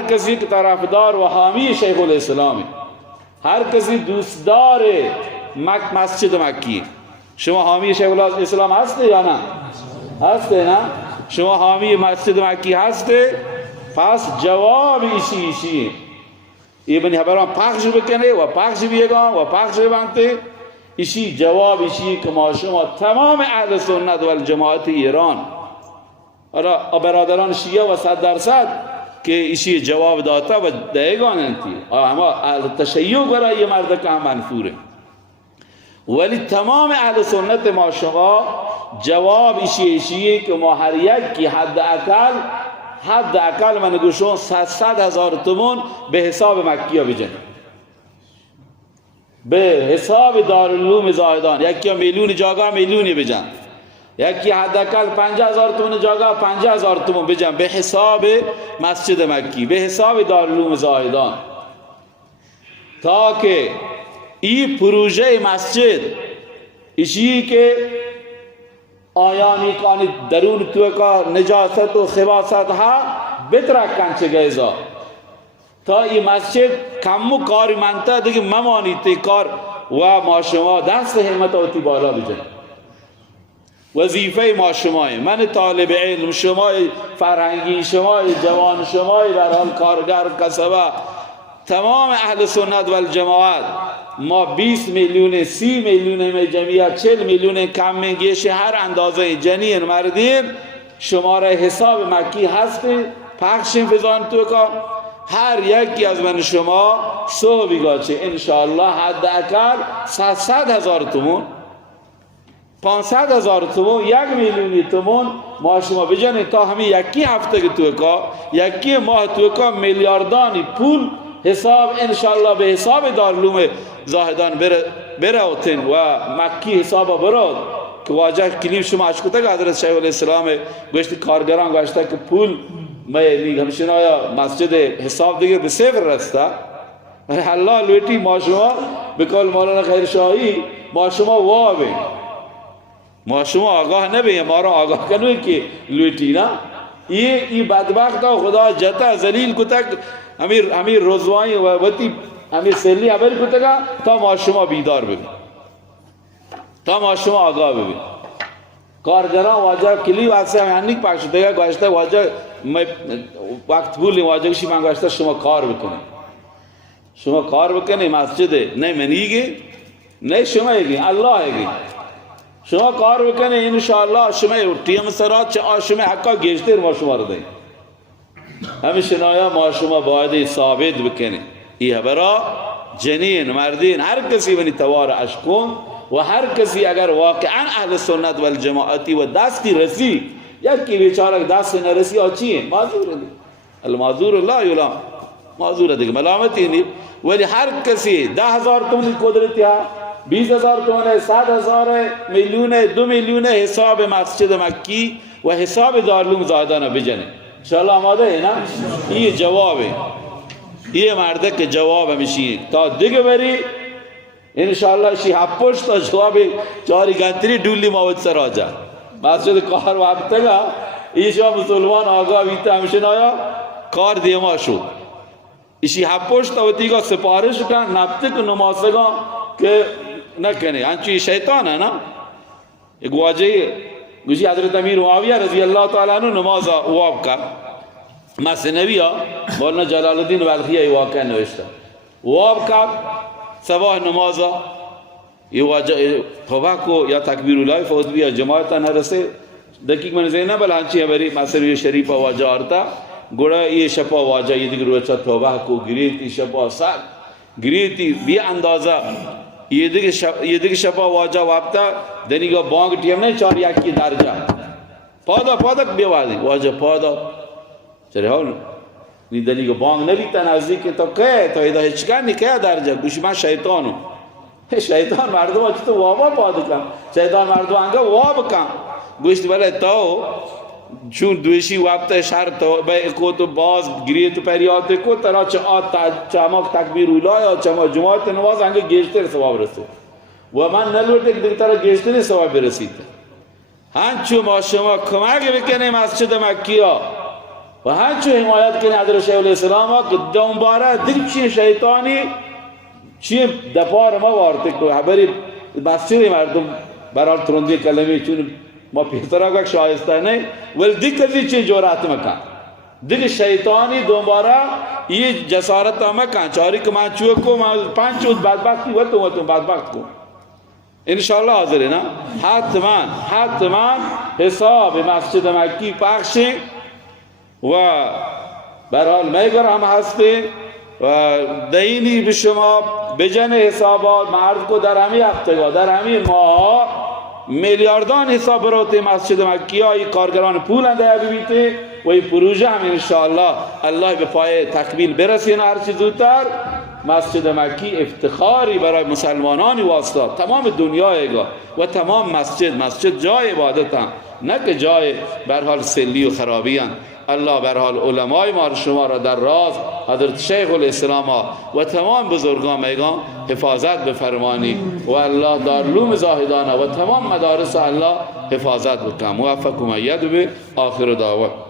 کسی که طرفدار و حامی شیخ الاسلامی، هر کسی دوستدار مسجد مکی. شما حامی شیخ الاسلام هسته یا نه؟ هسته نه؟ شما حامی مسجد مکی هسته؟ پس جواب ایشی ابن خبران پخش بکنه و پخش بیگان و پخش بانته. ایشی جواب ایشی که ما شما تمام اهل سنت و الجماعت ایران و برادران شیعه و 100% که ایشی جواب داتا و دیگان انتی اما اهل تشیع برای یه مرد که هم منفوره، ولی تمام اهل سنت ما شما جواب ایشیه که ما هر یک کی حد اقل من گوشون 100,000 تومان به حساب مکیه بجنه، به حساب دارالعلوم زاهدان. یکی میلیون جاگاه میلیونی بجن، یکی حداقل 50,000 تومان جاگاه 50,000 تومان بجن به حساب مسجد مکی، به حساب دارالعلوم زاهدان، تا که این پروژه مسجد ایشی که آیانی کانی درون تو کا نجاست و خباست ها بترکن چه گیزا تا این مسجد کمو کاری منطقه دیگه ممانی تی کار و ما شما دست همت و تی بالا بجن. وظیفه ما شمای، من طالب علم، شمای فرهنگی، شمای جوان، شمای برحال کارگر کسبه، تمام اهل سنت و الجماعت، ما 20 میلیون 30 میلیون جمعیت 40 میلیون کم میگیش هر اندازه جنین مردین شماره حساب مکی هستی پخشیم فضان تو که هر یکی از من شما صبح بگاچه انشاءالله حداقل 100,000 تومان 500,000 تومان 1 میلیونی تومان ما شما بجنید تا همین یکی هفته که تو که یکی ماه تو که میلیاردانی پول حساب انشاءالله به حساب دارالعلوم زاهدان بروتن و مکی حساب برود که واجه کلیپ شما اشکوته که حضرت شیخ الاسلام گوشت کارگران گوشته که پول می همشون آیا مسجد حساب دیگه به صفر رسته الله لویتی ما شما بکل مولانا خیرشاهی ما شما وابه ما شما آگاه نبیم ما را آگاه کنوی که لویتی نه این بدبخت ها خدا جتا زلیل کتا امیر رضوانی و وطی امیر سلی عمل کتا تا ما شما بیدار ببین تا ما شما آگاه ببین کارگران واجه کلی واسه همینک پاکشده گوشته واجه وقت بولی واجه کشی من گوشته شما کار بکنه شما کار بکنه مسجد نه منیگی نه شما ایگی الله ایگی شما کار بکنه انشاءالله شما تیم سرات چه شما حقا گیشتر ما شما رو دهیم همیشه نایا ما شما باید ثابت بکنه این برا جنین مردین هر کسی بنی توار اشکون و هر کسی اگر واقعا اهل سنت و الجماعتی و دستی رسی یکی بیچاره دست نرسی ها چیه معذور دیگه المعذور لا یلام معذور دیگه ملامتی نیست ولی هر کسی 10,000 تومانی قدرتی ها 20,000 تومانی 100,000 میلیون 2 میلیون حساب مسجد مکی و حساب دارالعلوم زاهدان بجنه انشاءالله آماده ہے نا یہ جواب ہے یہ مرده که جواب میشی تا دیگه بری انشاءالله شی هپوش تا جواب 4 گنتری دولی موت سر آجا مسجد کار وقتگا ایشا مسلمان آگاه بیتا همشن آیا کار دیما شد ایشی هپوش تا وطیگا سپارش کن نبتک نمازگا که نکنه انچو شیطان ہے نا ایک واجه گوشی حضرت امیر معاویہ رضی اللہ تعالیٰ عنہ نماز واب کا مسنوی ها مولانا جلال الدین بلخی ای واقع نوشتا واب کا صبح نماز یہ واجه توبہ کو یا تکبیر اللہ فوت بھی جماعتا نرسے دقیق من زینب الانچی ہماری مسنوی شریفہ واجہ آرتا گوڑا یہ شپا واجہ یہ دیگر روچہ توبہ کو گریتی شپا ساتھ گریتی بھی اندازہ یہ دیگه شپا واجه وابتا دنیگا بانگ ٹیم نہیں 4 یکی درجہ پادک بیوازی واجه پادا چرے ہاں نی دنیگا بانگ نبیتا نزدیک تو که تو ایدا هچگانی که درجه گوشی من شیطانو شیطان مردم ها چطور وابا پادا کن شیطان مردم انگا واب کن گوشتی بله تو چون دوشی وقت شهر تو کو تو باز گریه تو پریات کو ترا چماک تکبیر اولا چما جماعت نماز انگه گیشتر ثواب رسید و من نلوٹ ایک دیگه ترا گیشتر ثواب برسید هنچو ما شما کمک بکنه مسجد مکی ها و همچو حمایت کنی حضرت شیخ الاسلام ها که دوباره دیگه چی شیطانی چی دپار ما وارده که حبری مسجد مردم برای ترندی کلمه چون ما پیترا که شایسته نه ولی دیگه کسی چی جورات مکان دیگه شیطانی دوباره یہ جسارت مکان چاری که من چوه کو من پنج چود بدبختی و تو بدبخت کو انشاءالله حاضر ہے نا حتما حساب مسجد مکی پخشی و برحال میگر هم هستی و دینی به شما بجن حسابات مرد کو در همین هفتگاه در همین ماه میلیاردان حساب بروتی مسجد مکی ها این کارگران پول انده ببیتی و این پروژه هم انشاءالله الله به پای تکمیل برسین هرچی زودتر مسجد مکی افتخاری برای مسلمانانی واسطه تمام دنیایگاه و تمام مسجد جای عبادت هم نه که جای برحال سلی و خرابی هم. الله برحال علمای ما شما را در راز حضرت شیخ الاسلام و تمام بزرگان میگان حفاظت بفرمانی و الله دارالعلوم زاهدانه و تمام مدارس الله حفاظت بکن موفق و مؤید به آخر دعوت